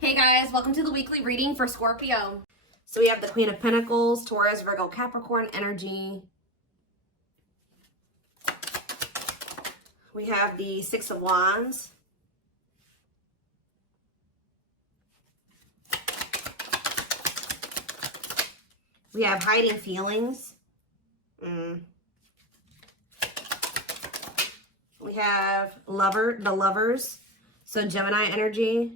Hey guys, welcome to the weekly reading for Scorpio. So we have the Queen of Pentacles, Taurus, Virgo, Capricorn energy. We have the Six of Wands. We have hiding feelings. We have the lovers. So Gemini energy.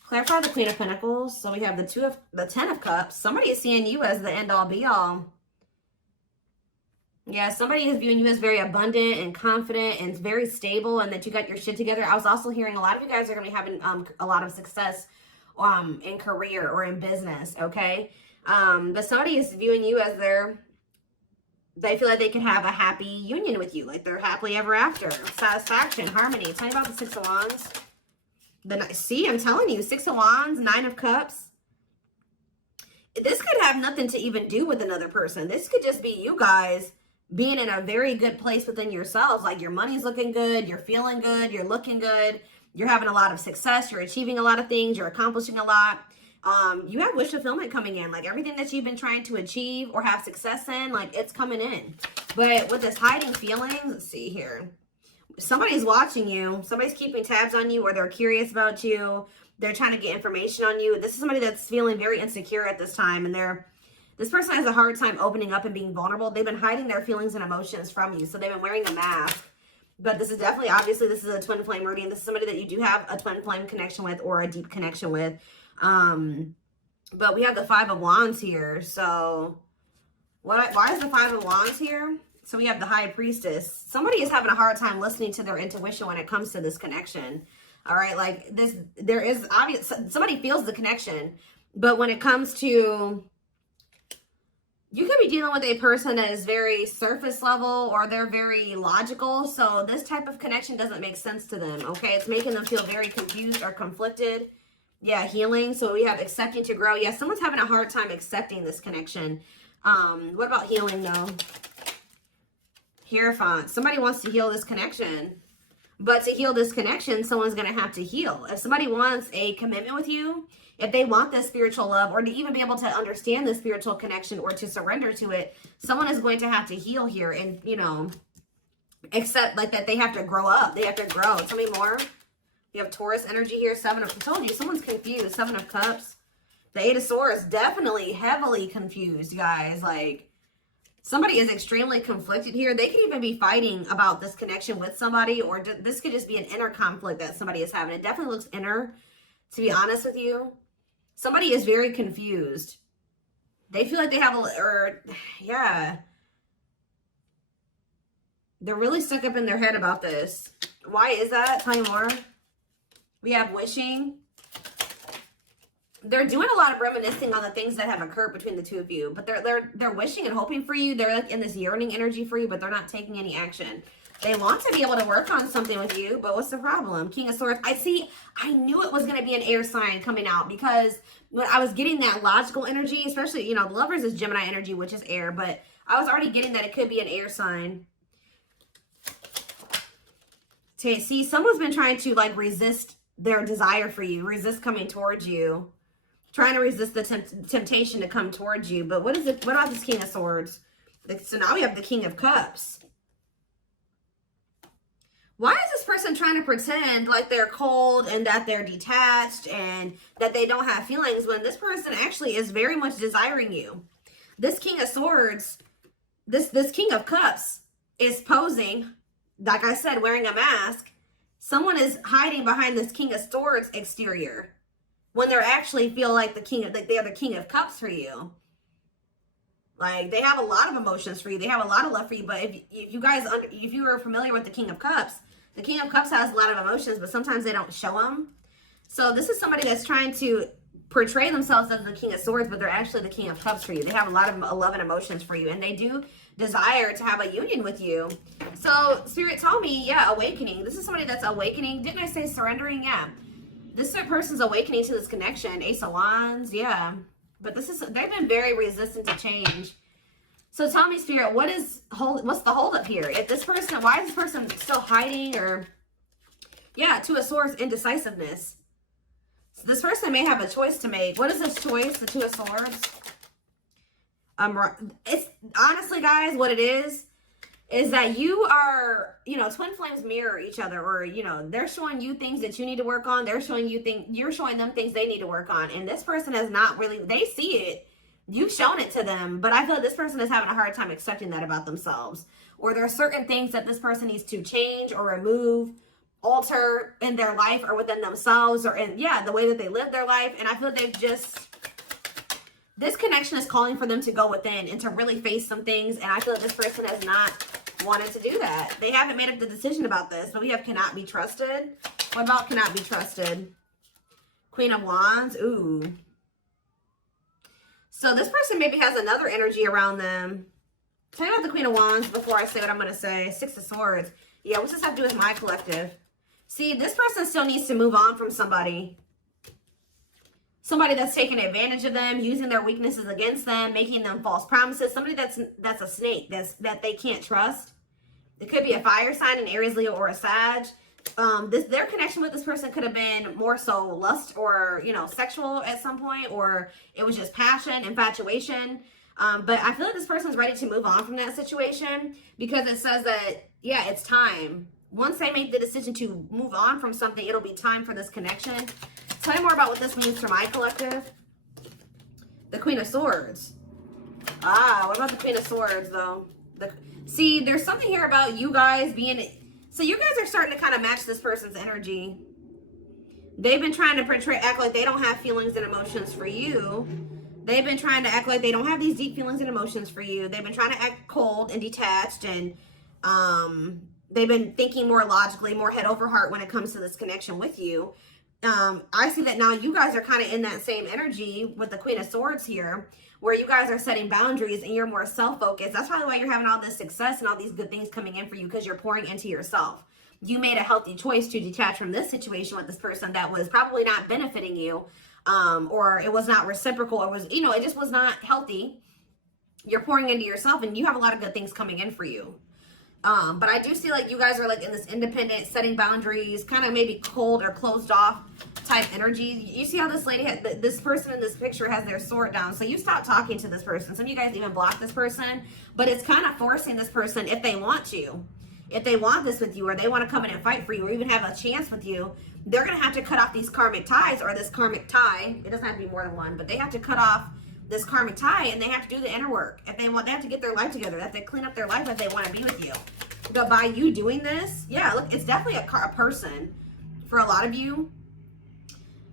Clarify the Queen of Pentacles. So we have the Ten of Cups. Somebody is seeing you as the end all be all. Yeah, somebody is viewing you as very abundant and confident and very stable, and that you got your shit together. I was also hearing a lot of you guys are going to be having a lot of success in career or in business, okay? But somebody is viewing you as they feel like they can have a happy union with you, like they're happily ever after, satisfaction, harmony. Tell me about the Six of Wands. See, I'm telling you, Six of Wands, Nine of Cups. This could have nothing to even do with another person. This could just be you guys being in a very good place within yourselves. Like your money's looking good, you're feeling good, you're looking good, you're having a lot of success, you're achieving a lot of things, you're accomplishing a lot. You have wish fulfillment coming in. Like everything that you've been trying to achieve or have success in, like it's coming in. But with this hiding feelings, let's see here. Somebody's watching you. Somebody's keeping tabs on you, or they're curious about you. They're trying to get information on you. This is somebody that's feeling very insecure at this time, and this person has a hard time opening up and being vulnerable. They've been hiding their feelings and emotions from you, so they've been wearing a mask. But this is definitely, obviously, this is a twin flame reading. This is somebody that you do have a twin flame connection with or a deep connection with. But we have the Five of Wands here. So why is the Five of Wands here? So we have the High Priestess. Somebody is having a hard time listening to their intuition when it comes to this connection. All right, like this, there is obvious, somebody feels the connection, but when it comes to, you could be dealing with a person that is very surface level, or they're very logical. So this type of connection doesn't make sense to them, okay? It's making them feel very confused or conflicted. Yeah, healing. So we have accepting to grow. Yeah, someone's having a hard time accepting this connection. What about healing though? Hierophant. Somebody wants to heal this connection. But to heal this connection, someone's going to have to heal. If somebody wants a commitment with you, if they want this spiritual love, or to even be able to understand the spiritual connection or to surrender to it, someone is going to have to heal here and, you know, accept like that they have to grow up. They have to grow. Tell me more. You have Taurus energy here. I told you, someone's confused. Seven of Cups. The Eight of Swords, definitely heavily confused, guys. Like, somebody is extremely conflicted here. They can even be fighting about this connection with somebody, or this could just be an inner conflict that somebody is having. It definitely looks inner, to be honest with you. Somebody is very confused. They feel like they have yeah. They're really stuck up in their head about this. Why is that? Tell me more. We have wishing. They're doing a lot of reminiscing on the things that have occurred between the two of you, but they're wishing and hoping for you. They're like in this yearning energy for you, but they're not taking any action. They want to be able to work on something with you, but what's the problem? King of Swords. I knew it was going to be an air sign coming out, because when I was getting that logical energy, especially, you know, the Lovers is Gemini energy, which is air, but I was already getting that it could be an air sign. See, someone's been trying to like resist their desire for you, resist coming towards you, trying to resist the temptation to come towards you. But what about this King of Swords? So now we have the King of Cups. Why is this person trying to pretend like they're cold and that they're detached and that they don't have feelings, when this person actually is very much desiring you? This King of Swords, this King of Cups is posing, like I said, wearing a mask. Someone is hiding behind this King of Swords exterior, when they're actually feel like they are the King of Cups for you. Like, they have a lot of emotions for you. They have a lot of love for you. But if you are familiar with the King of Cups has a lot of emotions, but sometimes they don't show them. So this is somebody that's trying to portray themselves as the King of Swords, but they're actually the King of Cups for you. They have a lot of love and emotions for you, and they do desire to have a union with you. So Spirit told me, yeah, awakening. This is somebody that's awakening. Didn't I say surrendering? Yeah. This person's awakening to this connection. Ace of Wands, yeah. But they've been very resistant to change. So tell me, Spirit, what's the holdup here? Why is this person still hiding? Or, yeah, Two of Swords, indecisiveness. So this person may have a choice to make. What is this choice? The Two of Swords. It's honestly, guys, what it is that you are, you know, twin flames mirror each other, or, you know, they're showing you things that you need to work on. They're showing you things, you're showing them things they need to work on. And this person has not really, they see it. You've shown it to them, but I feel like this person is having a hard time accepting that about themselves. Or there are certain things that this person needs to change or remove, alter in their life or within themselves, or in, yeah, the way that they live their life. And I feel like they've just, this connection is calling for them to go within and to really face some things. And I feel like this person has not wanted to do that. They haven't made up the decision about this, but we have cannot be trusted. What about cannot be trusted? Queen of Wands. Ooh. So this person maybe has another energy around them. Tell me about the Queen of Wands before I say what I'm going to say. Six of Swords. Yeah, what's this have to do with my collective? See, this person still needs to move on from somebody. Somebody that's taking advantage of them, using their weaknesses against them, making them false promises. Somebody that's a snake, that they can't trust. It could be a fire sign, an Aries, Leo, or a Sag. Their connection with this person could have been more so lust or, you know, sexual at some point, or it was just passion, infatuation. But I feel like this person's ready to move on from that situation, because it says that, yeah, it's time. Once they make the decision to move on from something, it'll be time for this connection. Tell me more about what this means for my collective. The Queen of Swords. Ah, what about the Queen of Swords, though? See, there's something here about you guys being... So you guys are starting to kind of match this person's energy. They've been trying to act like they don't have feelings and emotions for you. They've been trying to act like they don't have these deep feelings and emotions for you. They've been trying to act cold and detached, and they've been thinking more logically, more head over heart when it comes to this connection with you. I see that now you guys are kind of in that same energy with the Queen of Swords here, where you guys are setting boundaries and you're more self-focused. That's probably why you're having all this success and all these good things coming in for you, because you're pouring into yourself. You made a healthy choice to detach from this situation with this person that was probably not benefiting you, or it was not reciprocal, or was, you know, it just was not healthy. You're pouring into yourself and you have a lot of good things coming in for you. But I do see like you guys are like in this independent, setting boundaries, kind of maybe cold or closed off type energy. You see how this lady, this person in this picture has their sword down. So you stop talking to this person. Some of you guys even block this person, but it's kind of forcing this person, if they want to, if they want this with you, or they want to come in and fight for you, or even have a chance with you, they're going to have to cut off these karmic ties, or this karmic tie. It doesn't have to be more than one, but they have to cut off this karmic tie, and they have to do the inner work. If they want, they have to get their life together. They have to clean up their life if they want to be with you. But by you doing this, yeah, look, it's definitely a person for a lot of you.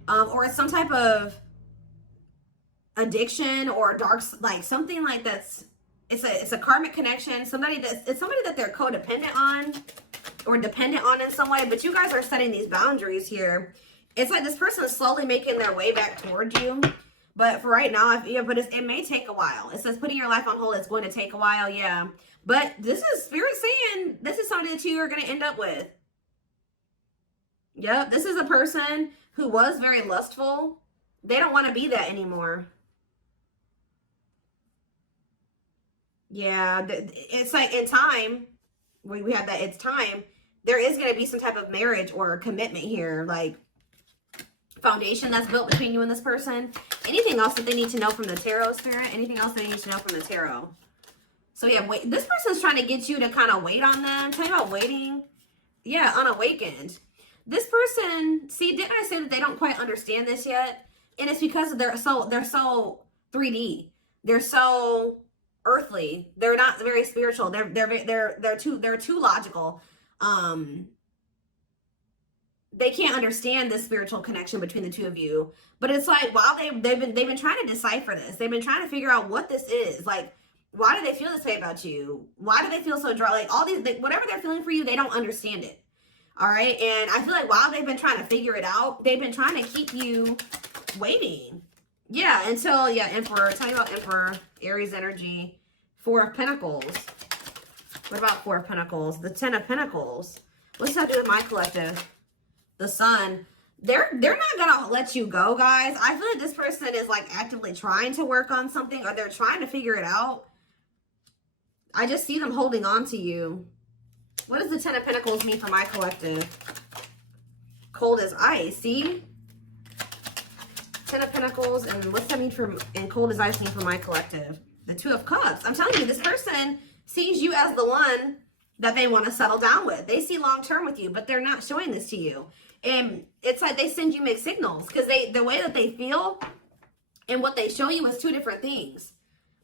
Or it's some type of addiction or dark, like something like that's, it's a karmic connection. It's somebody that they're codependent on or dependent on in some way. But you guys are setting these boundaries here. It's like this person is slowly making their way back towards you. But for right now, but it may take a while. It says putting your life on hold, it's going to take a while, yeah. But this is Spirit saying this is somebody that you are going to end up with. Yep, this is a person who was very lustful. They don't want to be that anymore. Yeah, it's like in time, we have that, it's time. There is going to be some type of marriage or commitment here, like foundation that's built between you and this person. Anything else that they need to know from the tarot, Spirit? Anything else they need to know from the tarot? So yeah, wait. This person's trying to get you to kind of wait on them. Tell you about waiting. Yeah, unawakened. This person, see, didn't I say that they don't quite understand this yet? And it's because they're so 3D. They're so earthly. They're not very spiritual. They're too logical. They can't understand this spiritual connection between the two of you. But it's like, while they've been trying to decipher this. They've been trying to figure out what this is. Like, why do they feel this way about you? Why do they feel so dry? Like, all these, whatever they're feeling for you, they don't understand it. All right. And I feel like while they've been trying to figure it out, they've been trying to keep you waiting. Yeah. Until, yeah, Emperor. Tell me about Emperor, Aries energy, Four of Pentacles. What about Four of Pentacles? The Ten of Pentacles. What's that do with my collective? The Sun. They're not gonna let you go, guys. I feel like this person is like actively trying to work on something, or they're trying to figure it out. I just see them holding on to you. What does the Ten of Pentacles mean for my collective? Cold as ice. See? Ten of Pentacles, and what's that mean for, and cold as ice mean for my collective? The Two of Cups. I'm telling you, this person sees you as the one that they want to settle down with. They see long-term with you, but they're not showing this to you. And it's like they send you mixed signals because the way that they feel and what they show you is two different things.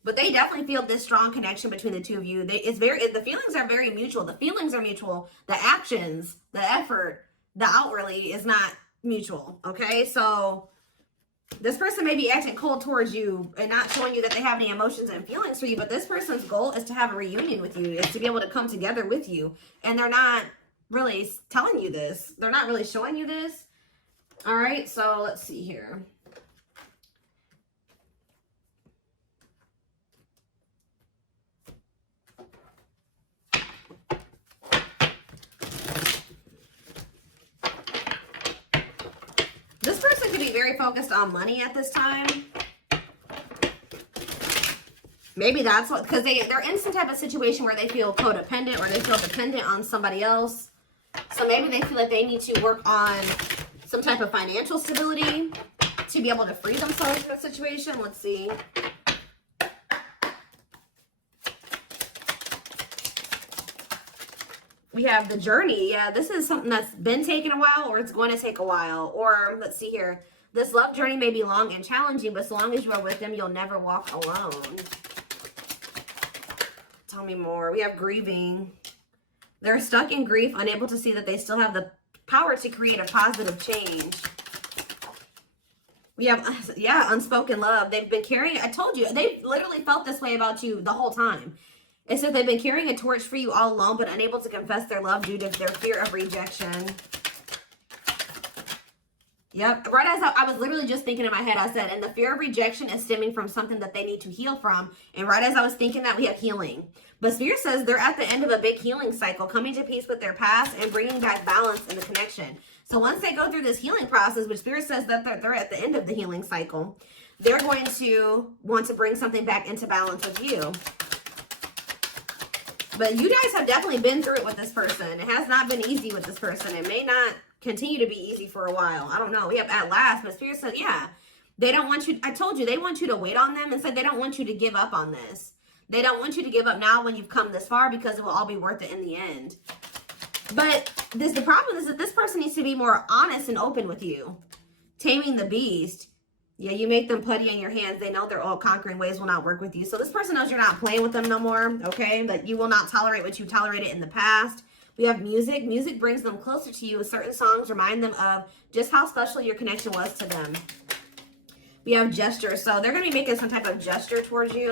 But they definitely feel this strong connection between the two of you. The feelings are very mutual. The feelings are mutual. The actions, the effort, the outwardly is not mutual. Okay, so this person may be acting cold towards you and not showing you that they have any emotions and feelings for you. But this person's goal is to have a reunion with you, is to be able to come together with you. And they're not really telling you this. They're not really showing you this. All right, so let's see here. This person could be very focused on money at this time. Maybe that's what, because they're in some type of situation where they feel codependent or they feel dependent on somebody else. So maybe they feel like they need to work on some type of financial stability to be able to free themselves from the situation. Let's see. We have the journey. Yeah, this is something that's been taking a while, or it's going to take a while. Or let's see here. This love journey may be long and challenging, but as long as you are with them, you'll never walk alone. Tell me more. We have grieving. They're stuck in grief, unable to see that they still have the power to create a positive change. We have, yeah, unspoken love. They've been carrying, I told you, they've literally felt this way about you the whole time. It says they've been carrying a torch for you all alone, but unable to confess their love due to their fear of rejection. Yep. Right as I was literally just thinking in my head, I said, and the fear of rejection is stemming from something that they need to heal from. And right as I was thinking that, we have healing. But Spirit says they're at the end of a big healing cycle, coming to peace with their past and bringing back balance in the connection. So once they go through this healing process, which Spirit says that they're at the end of the healing cycle, they're going to want to bring something back into balance with you. But you guys have definitely been through it with this person. It has not been easy with this person. It may not continue to be easy for a while. I don't know. We have at last, but Spirit said, yeah, they don't want you. I told you, they want you to wait on them and said they don't want you to give up on this. They don't want you to give up now when you've come this far, because it will all be worth it in the end. But the problem is that this person needs to be more honest and open with you. Taming the beast. Yeah, you make them putty in your hands. They know their all conquering ways will not work with you. So this person knows you're not playing with them no more, okay? That you will not tolerate what you tolerated in the past. We have music. Music brings them closer to you. Certain songs remind them of just how special your connection was to them. We have gestures. So they're going to be making some type of gesture towards you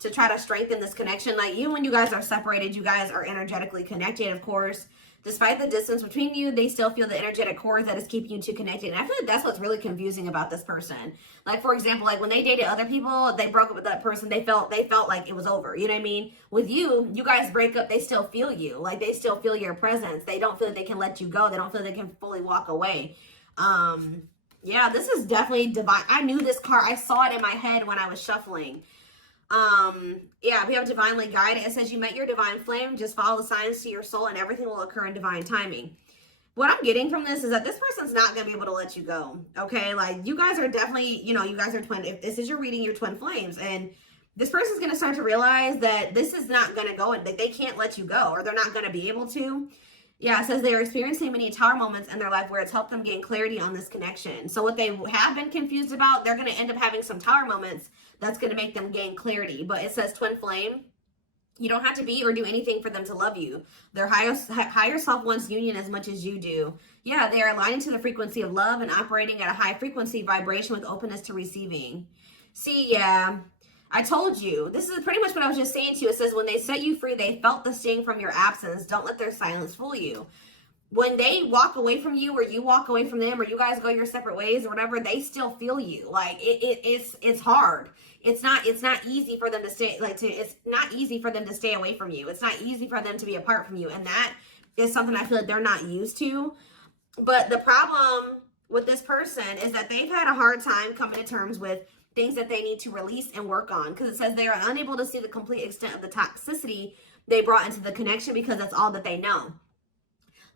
to try to strengthen this connection. Like you, when you guys are separated, you guys are energetically connected, of course. Despite the distance between you, they still feel the energetic cord that is keeping you two connected. And I feel like that's what's really confusing about this person. Like, for example, like when they dated other people, they broke up with that person. They felt like it was over. You know what I mean? With you, you guys break up, they still feel you. Like, they still feel your presence. They don't feel that they can let you go. They don't feel they can fully walk away. Yeah, this is definitely divine. I knew this card. I saw it in my head when I was shuffling. Yeah, we have divinely guided. It says you met your divine flame. Just follow the signs to your soul and everything will occur in divine timing. What I'm getting from this is that this person's not going to be able to let you go. Okay. Like you guys are definitely, you know, you guys are twin. If this is your reading, you're twin flames, and this person's going to start to realize that this is not going to go and that they can't let you go, or they're not going to be able to. Yeah, it says they are experiencing many tower moments in their life where it's helped them gain clarity on this connection. So what they have been confused about, they're going to end up having some tower moments that's going to make them gain clarity. But it says twin flame. You don't have to be or do anything for them to love you. Their higher self wants union as much as you do. Yeah, they are aligning to the frequency of love and operating at a high frequency vibration with openness to receiving. See, yeah, I told you. This is pretty much what I was just saying to you. It says when they set you free, they felt the sting from your absence. Don't let their silence fool you. When they walk away from you, or you walk away from them, or you guys go your separate ways or whatever, they still feel you. Like it's hard. It's not easy for them to stay, it's not easy for them to stay away from you. It's not easy for them to be apart from you. And that is something I feel like they're not used to. But the problem with this person is that they've had a hard time coming to terms with things that they need to release and work on. Because it says they are unable to see the complete extent of the toxicity they brought into the connection because that's all that they know.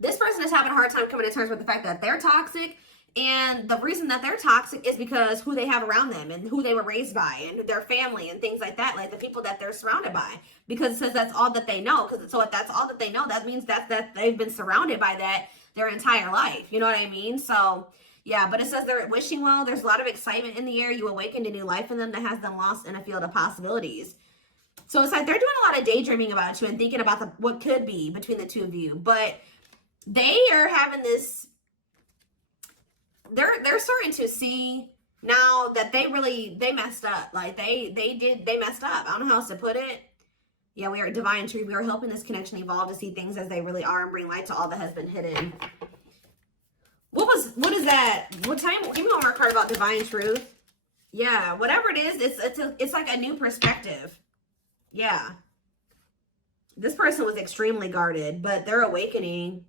This person is having a hard time coming to terms with the fact that they're toxic And the reason that they're toxic is because who they have around them and who they were raised by and their family and things like that, like the people that they're surrounded by. Because it says that's all that they know. So if that's all that they know, that means that they've been surrounded by that their entire life. You know what I mean? So yeah, but it says they're wishing well. There's a lot of excitement in the air. You awakened a new life in them that has them lost in a field of possibilities. So it's like they're doing a lot of daydreaming about you and thinking about what could be between the two of you. But they are having this, they're starting to see now that they messed up. Like they messed up. I don't know how else to put it. Yeah, we are divine truth. We are helping this connection evolve to see things as they really are and bring light to all that has been hidden. What is that? What time? Give me one more card about divine truth. Yeah, whatever it is, it's like a new perspective. Yeah. This person was extremely guarded, but they're awakening.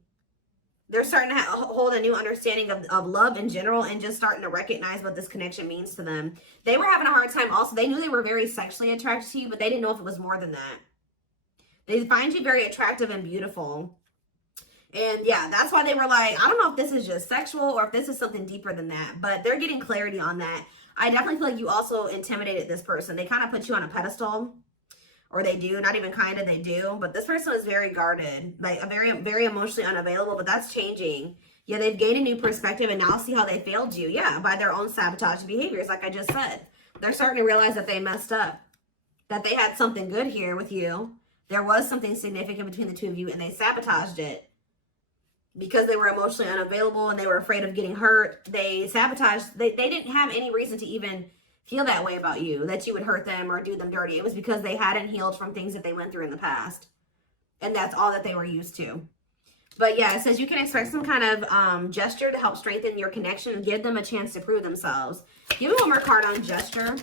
They're starting to hold a new understanding of love in general and just starting to recognize what this connection means to them. They were having a hard time also. They knew they were very sexually attracted to you, but they didn't know if it was more than that. They find you very attractive and beautiful. And yeah, that's why they were like, I don't know if this is just sexual or if this is something deeper than that, but they're getting clarity on that. I definitely feel like you also intimidated this person. They kind of put you on a pedestal, or they do, not even kind of, they do. But this person is very guarded, like very emotionally unavailable, but that's changing. Yeah, they've gained a new perspective and now see how they failed you. Yeah, by their own sabotage behaviors, like I just said. They're starting to realize that they messed up, that they had something good here with you. There was something significant between the two of you and they sabotaged it. Because they were emotionally unavailable and they were afraid of getting hurt, they sabotaged. They didn't have any reason to even feel that way about you, that you would hurt them or do them dirty. It was because they hadn't healed from things that they went through in the past. And that's all that they were used to. But yeah, it says you can expect some kind of gesture to help strengthen your connection and give them a chance to prove themselves. Give me one more card on gesture.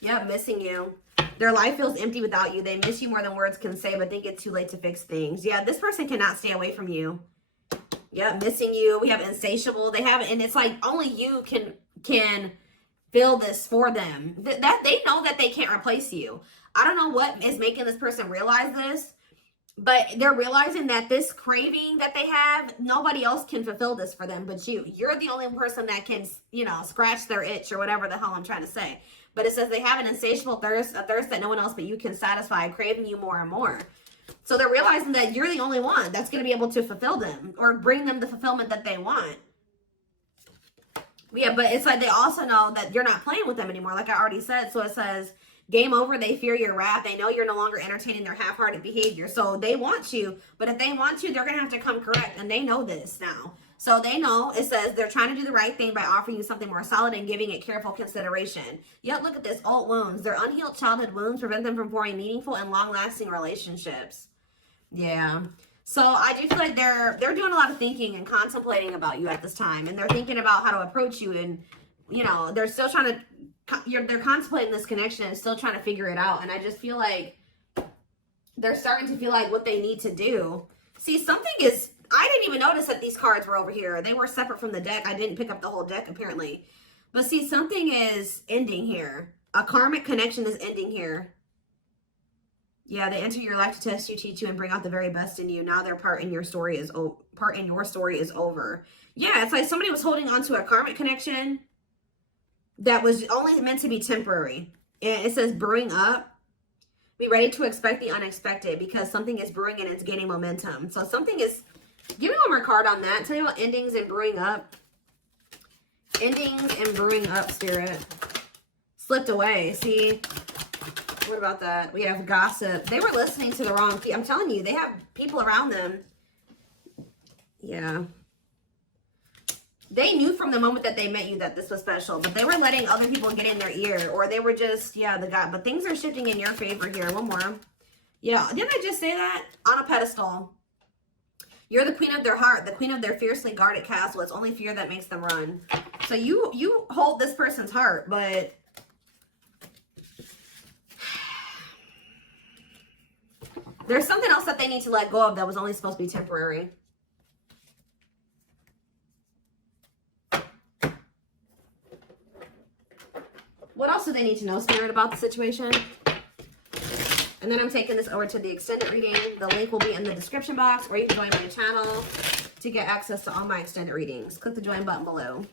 Yep, missing you. Their life feels empty without you. They miss you more than words can say, but think it's too late to fix things. Yeah, this person cannot stay away from you. Yeah, missing you. We have insatiable. They have, and it's like only you can feel this for them. That they know that they can't replace you. I don't know what is making this person realize this, but they're realizing that this craving that they have, nobody else can fulfill this for them but you. You're the only person that can, you know, scratch their itch or whatever the hell I'm trying to say. But it says they have an insatiable thirst, a thirst that no one else but you can satisfy, craving you more and more. So they're realizing that you're the only one that's going to be able to fulfill them or bring them the fulfillment that they want. Yeah, but it's like they also know that you're not playing with them anymore, like I already said. So it says, game over, they fear your wrath. They know you're no longer entertaining their half-hearted behavior. So they want you, but if they want you, they're going to have to come correct. And they know this now. So they know, it says they're trying to do the right thing by offering you something more solid and giving it careful consideration. Yet look at this, old wounds. Their unhealed childhood wounds prevent them from forming meaningful and long-lasting relationships. Yeah. So I do feel like they're doing a lot of thinking and contemplating about you at this time. And they're thinking about how to approach you. And, you know, they're still trying to, they're contemplating this connection and still trying to figure it out. And I just feel like they're starting to feel like what they need to do. See, something is, I didn't even notice that these cards were over here. They were separate from the deck. I didn't pick up the whole deck, apparently. But see, something is ending here. A karmic connection is ending here. Yeah, they enter your life to test you, teach you, and bring out the very best in you. Now their part in your story is over. Yeah, it's like somebody was holding on to a karmic connection that was only meant to be temporary. And it says brewing up. Be ready to expect the unexpected because something is brewing and it's gaining momentum. So something is... Give me one more card on that. Tell me about endings and brewing up. Endings and brewing up, Spirit. Slipped away. See? What about that? We have gossip. They were listening to the wrong people. I'm telling you, they have people around them. Yeah. They knew from the moment that they met you that this was special, but they were letting other people get in their ear, or they were just, yeah, the guy. But things are shifting in your favor here. One more. Yeah. Didn't I just say that? On a pedestal. You're the queen of their heart, the queen of their fiercely guarded castle. It's only fear that makes them run. So you hold this person's heart, but there's something else that they need to let go of that was only supposed to be temporary. What else do they need to know, Spirit, about the situation? And then I'm taking this over to the extended reading. The link will be in the description box, or you can join my channel. to get access to all my extended readings, click the join button below.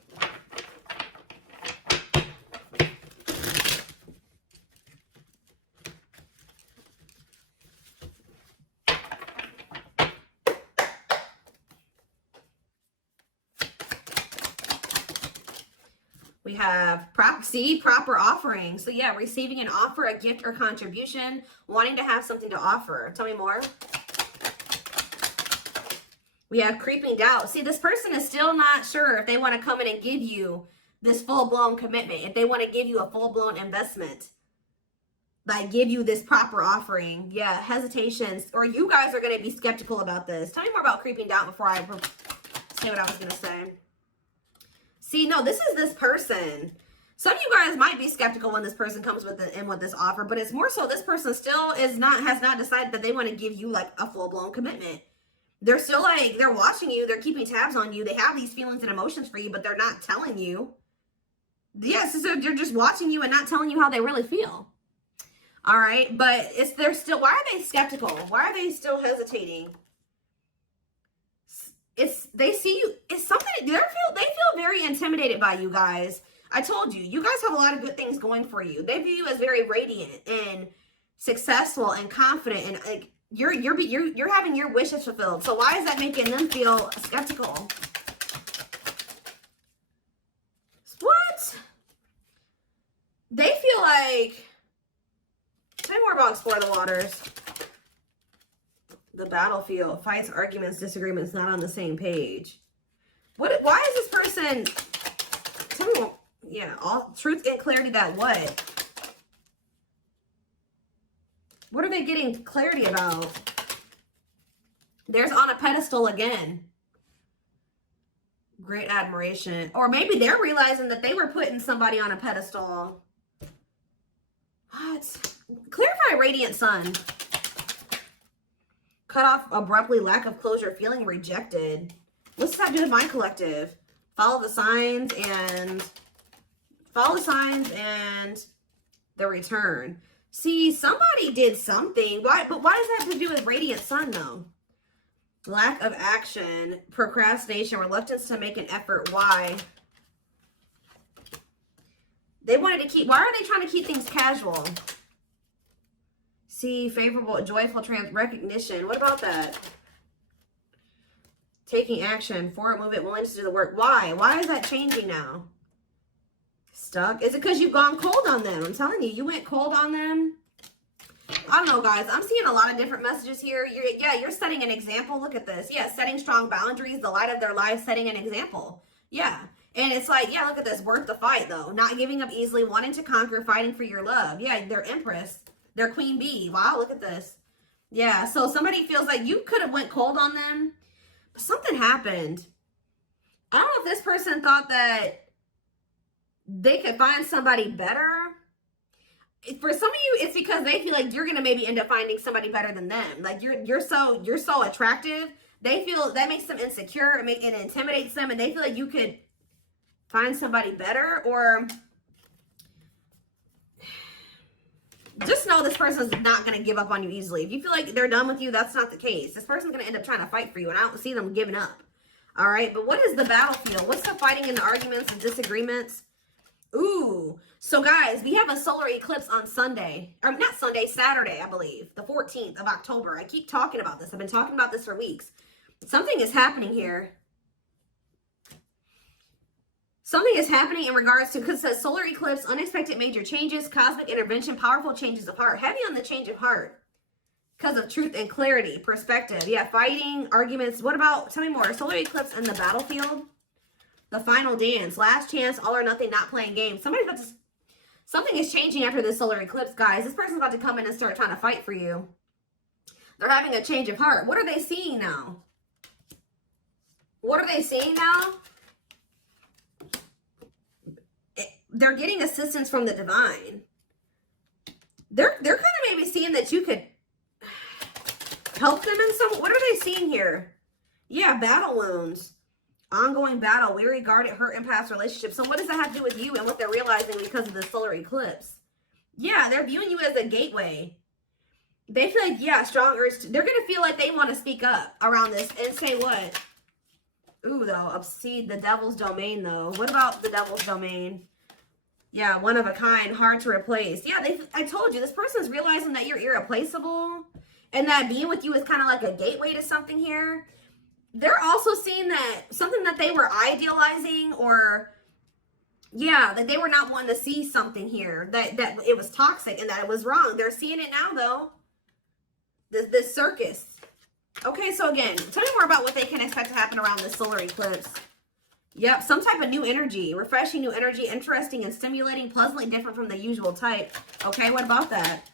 We have proper offering. So yeah, receiving an offer, a gift, or contribution, wanting to have something to offer. Tell me more. We have creeping doubt. See, this person is still not sure if they want to come in and give you this full-blown commitment, if they want to give you a full-blown investment, like give you this proper offering. Yeah, hesitations, or you guys are going to be skeptical about this. Tell me more about creeping doubt before I say what I was going to say. See, no, this is this person. Some of you guys might be skeptical when this person comes with this offer, but it's more so this person still has not decided that they want to give you like a full-blown commitment. They're still like, they're watching you, they're keeping tabs on you, they have these feelings and emotions for you, but they're not telling you. Yes, so they're just watching you and not telling you how they really feel. All right, but they're still, why are they skeptical? Why are they still hesitating? They see you, it's something, they feel very intimidated by you guys. I told you, you guys have a lot of good things going for you. They view you as very radiant and successful and confident, and like you're having your wishes fulfilled. So why is that making them feel skeptical? What? They feel like, tell me more about Explore the Waters. The battlefield, fights, arguments, disagreements, not on the same page. Why is this person, tell me more, yeah, all truth and clarity that what? What are they getting clarity about? There's on a pedestal again. Great admiration. Or maybe they're realizing that they were putting somebody on a pedestal. What? Clarify radiant sun. Cut off abruptly, lack of closure, feeling rejected. What's that do with my collective? Follow the signs and the return. See, somebody did something. But why does that have to do with radiant sun though? Lack of action, procrastination, reluctance to make an effort. Why? They wanted to keep, why are they trying to keep things casual? See, favorable, joyful, recognition. What about that? Taking action, forward movement, willingness to do the work. Why? Why is that changing now? Stuck? Is it because you've gone cold on them? I'm telling you, you went cold on them. I don't know, guys. I'm seeing a lot of different messages here. You're setting an example. Look at this. Yeah, setting strong boundaries, the light of their life, setting an example. Yeah. And it's like, yeah, look at this. Worth the fight, though. Not giving up easily, wanting to conquer, fighting for your love. Yeah, they're Empress. They're Queen Bee. Wow, look at this. Yeah, so somebody feels like you could have went cold on them, but something happened. I don't know if this person thought that they could find somebody better. For some of you, it's because they feel like you're going to maybe end up finding somebody better than them. Like you're so attractive. They feel that makes them insecure and it intimidates them, and they feel like you could find somebody better. Or just know this person's not going to give up on you easily. If you feel like they're done with you, that's not the case. This person's going to end up trying to fight for you, and I don't see them giving up. All right, but what is the battlefield? What's the fighting and the arguments and disagreements? Ooh, so guys, we have a solar eclipse on Sunday. Or not Sunday, Saturday, I believe. The 14th of October. I keep talking about this. I've been talking about this for weeks. Something is happening here. Something is happening in regards to, because it says solar eclipse, unexpected major changes, cosmic intervention, powerful changes of heart. Heavy on the change of heart. Because of truth and clarity, perspective. Yeah, fighting, arguments. What about, tell me more. Solar eclipse and the battlefield. The final dance. Last chance, all or nothing, not playing games. Something is changing after this solar eclipse, guys. This person's about to come in and start trying to fight for you. They're having a change of heart. What are they seeing now? What are they seeing now? They're getting assistance from the divine. They're kind of maybe seeing that you could help them in some. What are they seeing here? Yeah, battle wounds. Ongoing battle, weary, guarded, hurt, in past relationships. So what does that have to do with you and what they're realizing because of the solar eclipse? Yeah, they're viewing you as a gateway. They feel like, yeah, strong urge. They're going to feel like they want to speak up around this and say what? Ooh, though, obscene, the devil's domain, though. What about the devil's domain? Yeah, one of a kind, hard to replace. Yeah, I told you, this person's realizing that you're irreplaceable and that being with you is kind of like a gateway to something here. They're also seeing that something that they were idealizing, or yeah, that they were not wanting to see something here, that it was toxic and that it was wrong. They're seeing it now, though. This circus. Okay, so again, tell me more about what they can expect to happen around this solar eclipse. Yep, some type of new energy, refreshing new energy, interesting and stimulating, pleasantly different from the usual type. Okay, what about that?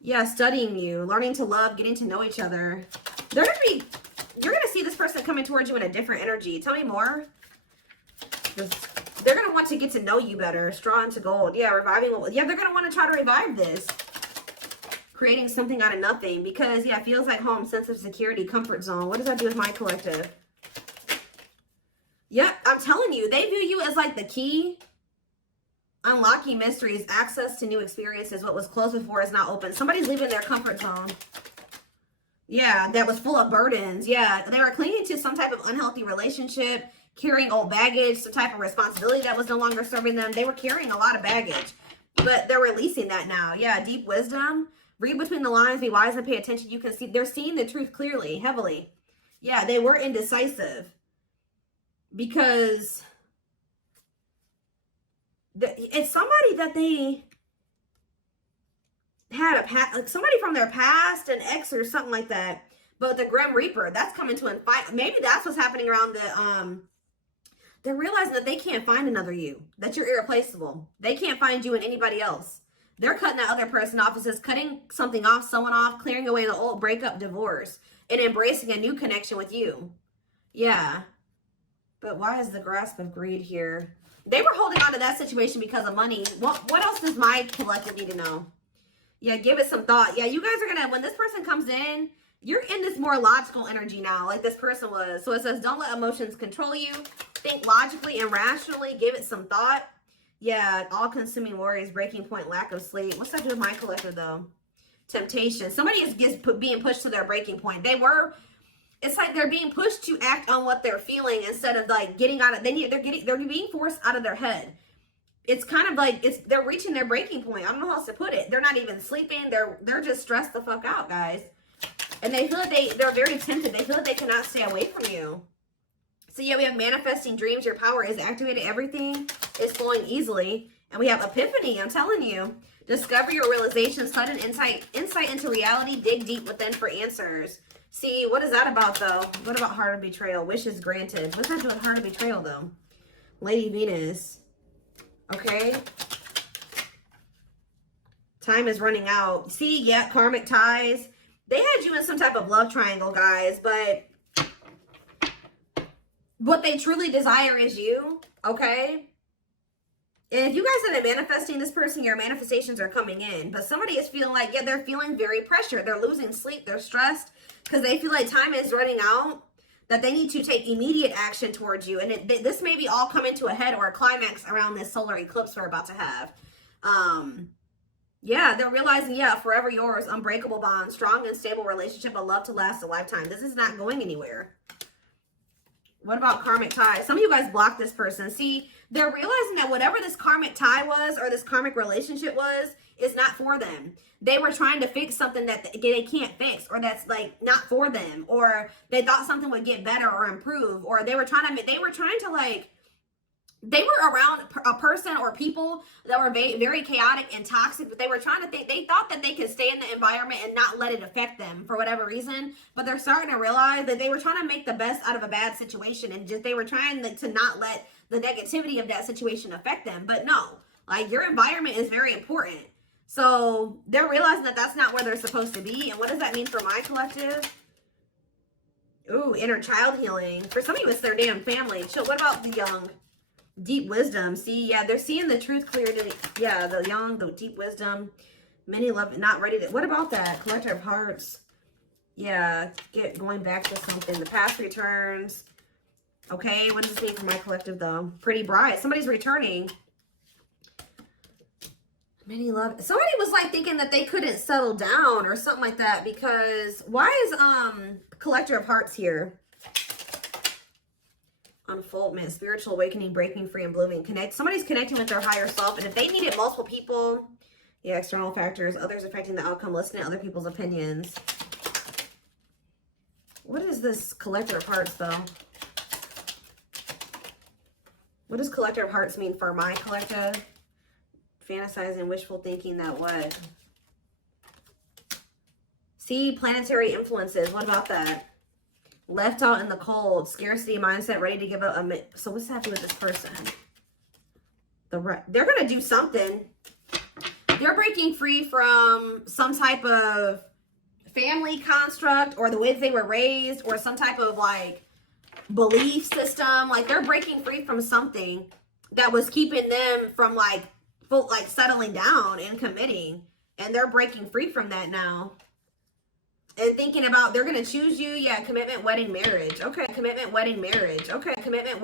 Yeah, studying you, learning to love, getting to know each other. You're gonna see this person coming towards you in a different energy. Tell me more. They're gonna want to get to know you better. Straw into gold. Yeah, reviving. Yeah, they're gonna want to try to revive this. Creating something out of nothing, because yeah, it feels like home, sense of security, comfort zone. What does that do with my collective? Yep, I'm telling you, they view you as like the key. Unlocking mysteries, access to new experiences. What was closed before is now open. Somebody's leaving their comfort zone. Yeah, that was full of burdens. Yeah, they were clinging to some type of unhealthy relationship, carrying old baggage, some type of responsibility that was no longer serving them. They were carrying a lot of baggage, but they're releasing that now. Yeah, deep wisdom. Read between the lines, be wise and pay attention. You can see they're seeing the truth clearly, heavily. Yeah, they were indecisive because it's somebody that they had like somebody from their past, an ex or something like that. But the Grim Reaper, that's coming to an fight. Maybe that's what's happening around the they're realizing that they can't find another you, that you're irreplaceable. They can't find you in anybody else. They're cutting that other person off. It says cutting something off, someone off, clearing away the old breakup, divorce, and embracing a new connection with you. Yeah. But why is the grasp of greed here? They were holding on to that situation because of money. What else does my collective need to know? Yeah, give it some thought. Yeah, you guys are going to, when this person comes in, you're in this more logical energy now, like this person was. So it says, don't let emotions control you. Think logically and rationally. Give it some thought. Yeah, all-consuming worries, breaking point, lack of sleep. What's that do with my collective, though? Temptation. Somebody is being pushed to their breaking point. It's like they're being pushed to act on what they're feeling instead of like getting out of. They're being forced out of their head. It's kind of like they're reaching their breaking point. I don't know how else to put it. They're not even sleeping. They're just stressed the fuck out, guys. And they feel like they're very tempted. They feel like they cannot stay away from you. So yeah, we have manifesting dreams. Your power is activated. Everything is flowing easily. And we have epiphany. I'm telling you. Discover your realization. Sudden insight into reality. Dig deep within for answers. See, what is that about, though? What about heart of betrayal? Wishes granted. What's that doing with heart of betrayal, though? Lady Venus. Okay. Time is running out. See, yeah, karmic ties. They had you in some type of love triangle, guys, but what they truly desire is you, okay? And if you guys have been manifesting this person, your manifestations are coming in. But somebody is feeling like, yeah, they're feeling very pressured. They're losing sleep. They're stressed because they feel like time is running out, that they need to take immediate action towards you. And this may be all coming to a head or a climax around this solar eclipse we're about to have. Yeah, they're realizing, yeah, forever yours, unbreakable bond, strong and stable relationship, a love to last a lifetime. This is not going anywhere. What about karmic ties? Some of you guys blocked this person. See, they're realizing that whatever this karmic tie was or this karmic relationship was is not for them. They were trying to fix something that they can't fix, or that's like not for them, or they thought something would get better or improve, or they were trying to like, they were around a person or people that were very, very chaotic and toxic, but they were trying to think, they thought that they could stay in the environment and not let it affect them for whatever reason. But they're starting to realize that they were trying to make the best out of a bad situation, and just they were trying to not let the negativity of that situation affect them. But no, like, your environment is very important. So they're realizing that that's not where they're supposed to be. And what does that mean for my collective? Ooh, inner child healing. For some of you, it's their damn family. What about the young? Deep wisdom. See, yeah, they're seeing the truth clearly. Yeah, the young, the deep wisdom. Many love, not ready to. What about that? Collector of hearts. Yeah, going back to something. The past returns. Okay, what does this mean for my collective, though? Pretty bright. Somebody's returning. Many love. Somebody was like thinking that they couldn't settle down or something like that, because why is collector of hearts here? unfoldment, spiritual awakening, breaking free and blooming. Somebody's connecting with their higher self, and if they needed multiple people, yeah, external factors, others affecting the outcome, listening to other people's opinions. What is this collector of hearts, though? What does collector of hearts mean for my collective? Fantasizing, wishful thinking, that what? See, planetary influences. What about that? Left out in the cold, scarcity mindset, ready to give up. So what's happening with this person? They're going to do something. They're breaking free from some type of family construct or the way that they were raised or some type of like belief system. Like they're breaking free from something that was keeping them from like settling down and committing. And they're breaking free from that now. And thinking about they're going to choose you. Yeah, commitment, wedding, marriage. Okay, commitment, wedding, marriage. Okay, commitment,